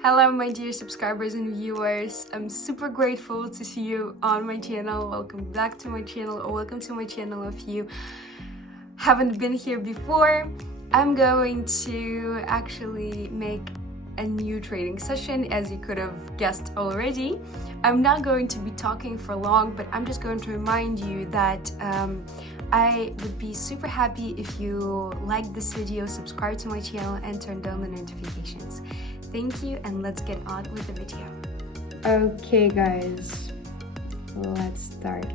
Hello my dear subscribers and viewers, I'm super grateful to see you on my channel. Welcome back to my channel, or welcome to my channel if you haven't been here before. I'm going to actually make a new trading session, as you could have guessed already. I'm not going to be talking for long, but I'm just going to remind you that I would be super happy if you like this video, subscribe to my channel and turn on the notifications. Thank you, and let's get on with the video. Okay guys, let's start.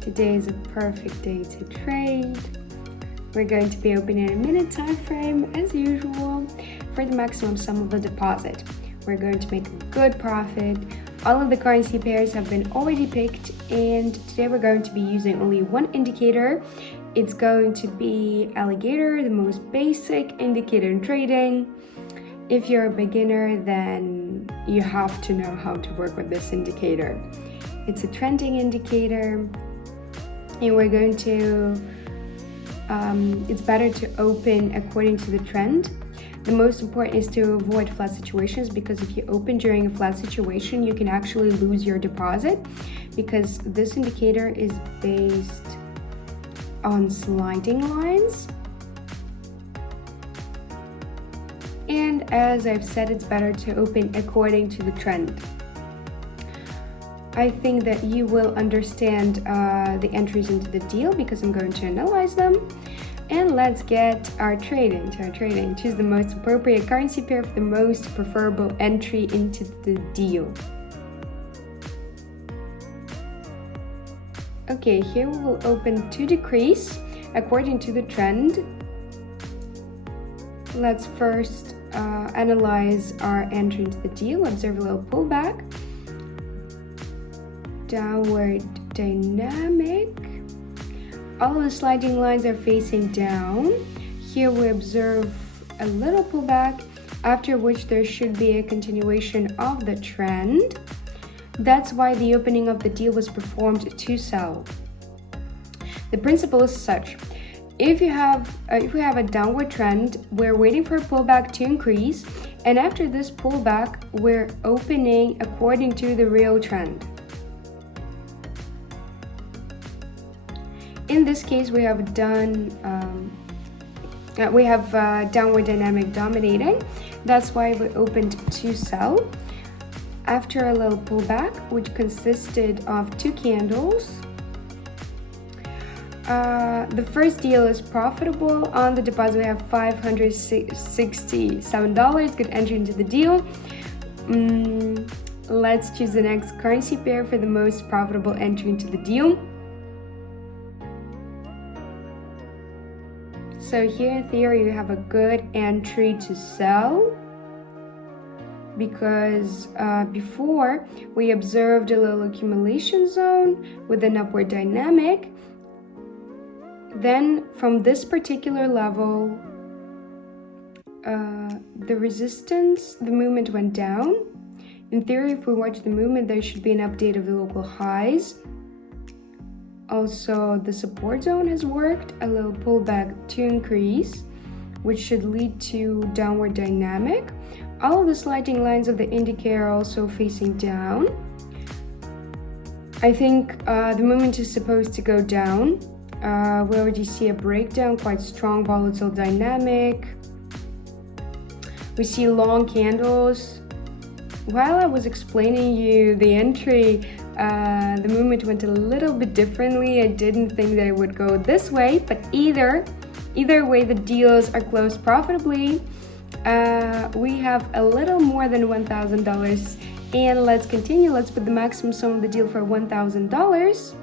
Today is a perfect day to trade. We're going to be opening a minute time frame as usual for the maximum sum of the deposit. We're going to make a good profit. All of the currency pairs have been already picked, and today we're going to be using only one indicator. It's going to be alligator, the most basic indicator in trading. If you're a beginner, then you have to know how to work with this indicator. It's a trending indicator, and we're going to, it's better to open according to the trend. The most important is to avoid flat situations, because if you open during a flat situation, you can actually lose your deposit, because this indicator is based on sliding lines. And as I've said, it's better to open according to the trend. I think that you will understand the entries into the deal, because I'm going to analyze them. And let's get our trading. Choose the most appropriate currency pair for the most preferable entry into the deal. Okay, here we will open to decrease according to the trend. Let's first analyze our entry into the deal. Observe a little pullback, downward dynamic. All of the sliding lines are facing down. Here we observe a little pullback, after which there should be a continuation of the trend. That's why the opening of the deal was performed to sell. The principle is such: if we have a downward trend, we're waiting for a pullback to increase, and after this pullback, we're opening according to the real trend. In this case, we have downward dynamic dominating. That's why we opened to sell. After a little pullback, which consisted of two candles, the first deal is profitable. On the deposit, we have $567. Good entry into the deal. Let's choose the next currency pair for the most profitable entry into the deal. So here in theory, you have a good entry to sell, because before we observed a little accumulation zone with an upward dynamic. Then from this particular level, the resistance, the movement went down. In theory, if we watch the movement, there should be an update of the local highs. Also, the support zone has worked, a little pullback to increase, which should lead to downward dynamic. All of the sliding lines of the indicator are also facing down. I think the movement is supposed to go down. We already see a breakdown, quite strong volatile dynamic. We see long candles. While I was explaining you the entry, the movement went a little bit differently. I didn't think that it would go this way, but either way, the deals are closed profitably. We have a little more than $1,000, and let's continue. Let's put the maximum sum of the deal for $1,000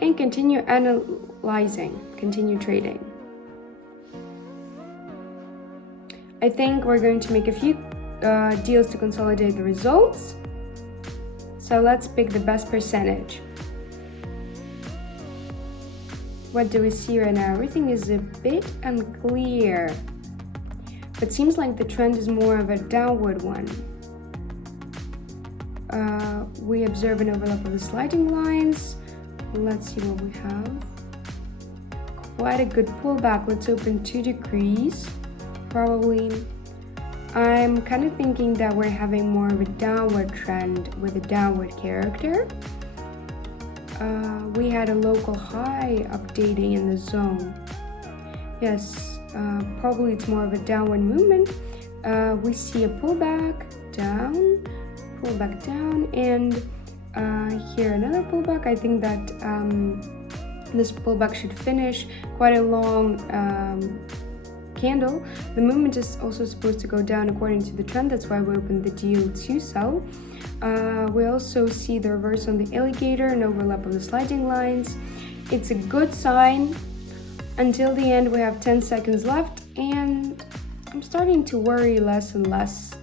and continue analyzing, continue trading. I think we're going to make a few deals to consolidate the results. So let's pick the best percentage. What do we see right now? Everything is a bit unclear, but seems like the trend is more of a downward one. We observe an overlap of the sliding lines. Let's see what we have. Quite a good pullback. Let's open to decrease. Probably I'm kind of thinking that we're having more of a downward trend with a downward character. We had a local high updating in the zone. Yes, probably it's more of a downward movement. We see a pullback down, and here another pullback. I think that this pullback should finish quite a long candle. The movement is also supposed to go down according to the trend. That's why we opened the deal to sell. We also see the reverse on the alligator and overlap of the sliding lines. It's a good sign. Until the end, we have 10 seconds left, and I'm starting to worry less and less.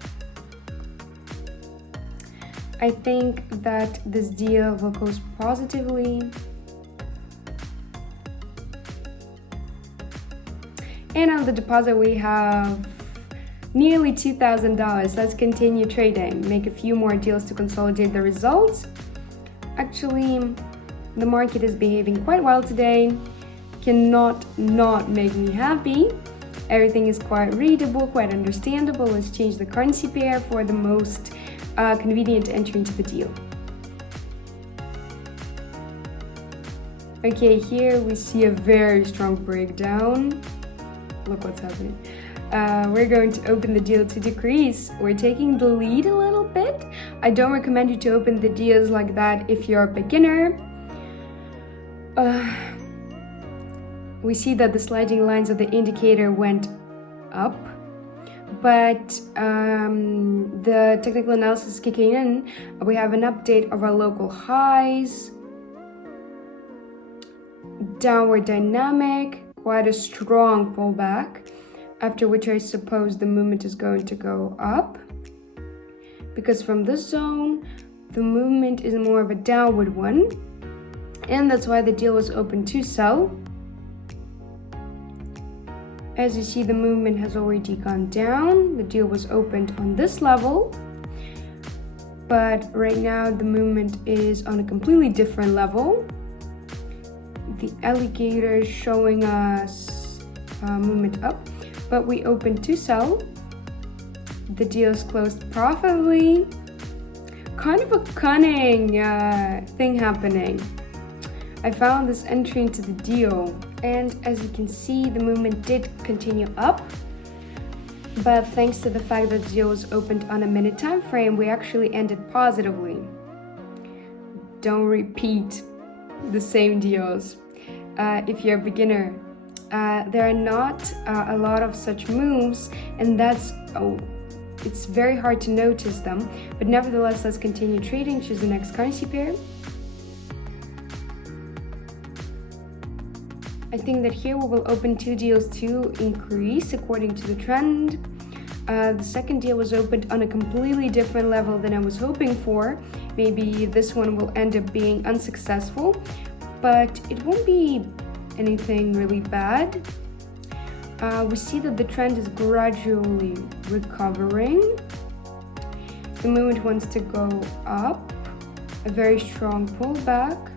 I think that this deal will close positively. And on the deposit, we have nearly $2,000. Let's continue trading, make a few more deals to consolidate the results. Actually, the market is behaving quite well today. Cannot not make me happy. Everything is quite readable, quite understandable. Let's change the currency pair for the most convenient entry into the deal. Okay, here we see a very strong breakdown. Look what's happening. We're going to open the deal to decrease. We're taking the lead a little bit. I don't recommend you to open the deals like that if you're a beginner. We see that the sliding lines of the indicator went up, but the technical analysis is kicking in. We have an update of our local highs, downward dynamic, quite a strong pullback, after which I suppose the movement is going to go up, because from this zone the movement is more of a downward one, and that's why the deal was open to sell. As you see, the movement has already gone down. The deal was opened on this level, but right now the movement is on a completely different level. The alligator is showing us movement up, but we opened to sell. The deal is closed profitably. Kind of a cunning thing happening. I found this entry into the deal, and as you can see, the movement did continue up, but thanks to the fact that the deal was opened on a minute time frame, we actually ended positively. Don't repeat the same deals if you're a beginner. There are not a lot of such moves, and it's very hard to notice them, but nevertheless, let's continue trading. Choose the next currency pair. I think that here we will open two deals to increase according to the trend. The second deal was opened on a completely different level than I was hoping for. Maybe this one will end up being unsuccessful, but it won't be anything really bad. We see that the trend is gradually recovering. The movement wants to go up, a very strong pullback.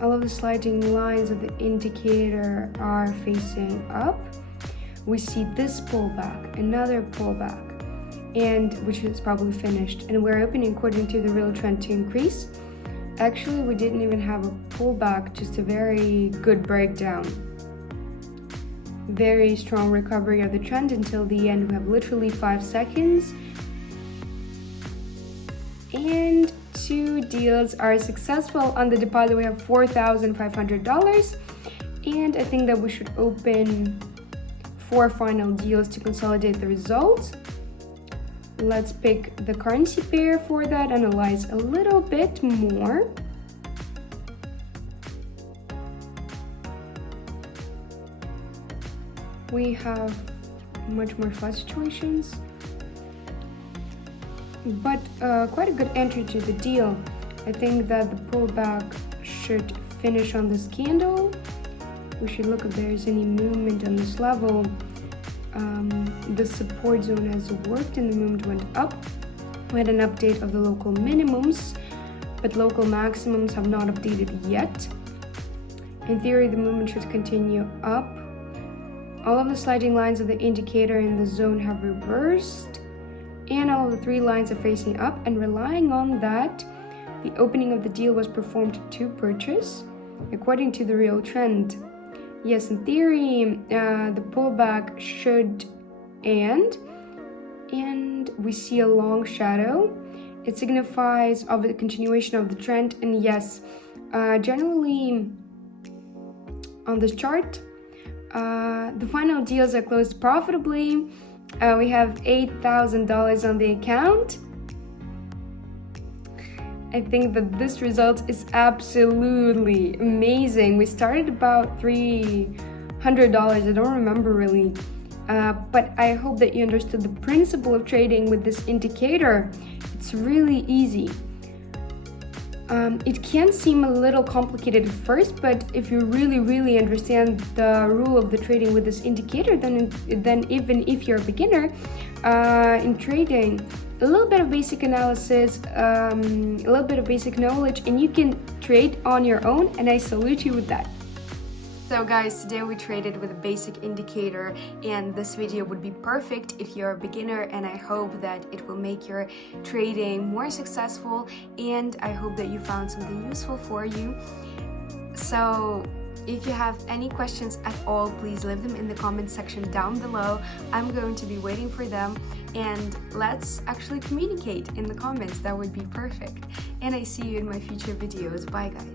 All of the sliding lines of the indicator are facing up. We see this pullback, another pullback, and which is probably finished, and we're opening according to the real trend to increase. Actually, we didn't even have a pullback, just a very good breakdown. Very strong recovery of the trend until the end. We have literally 5 seconds. And 2 deals are successful. On the deposit, we have $4,500. And I think that we should open 4 final deals to consolidate the results. Let's pick the currency pair for that, analyze a little bit more. We have much more flat situations, but quite a good entry to the deal. I think that the pullback should finish on this candle. We should look if there's any movement on this level. The support zone has worked and the movement went up. We had an update of the local minimums, but local maximums have not updated yet. In theory, the movement should continue up. All of the sliding lines of the indicator in the zone have reversed, and all of the 3 lines are facing up, and relying on that, the opening of the deal was performed to purchase according to the real trend. Yes, in theory, the pullback should end, and we see a long shadow. It signifies of the continuation of the trend, and yes, generally on this chart, the final deals are closed profitably. We have $8,000 on the account. I think that this result is absolutely amazing. We started about $300. I don't remember really. But I hope that you understood the principle of trading with this indicator. It's really easy. It can seem a little complicated at first, but if you really understand the rule of the trading with this indicator, then even if you're a beginner in trading, a little bit of basic analysis, a little bit of basic knowledge, and you can trade on your own, and I salute you with that. So guys, today we traded with a basic indicator, and this video would be perfect if you're a beginner, and I hope that it will make your trading more successful, and I hope that you found something useful for you. So if you have any questions at all, please leave them in the comment section down below. I'm going to be waiting for them, and let's actually communicate in the comments. That would be perfect. And I see you in my future videos. Bye guys.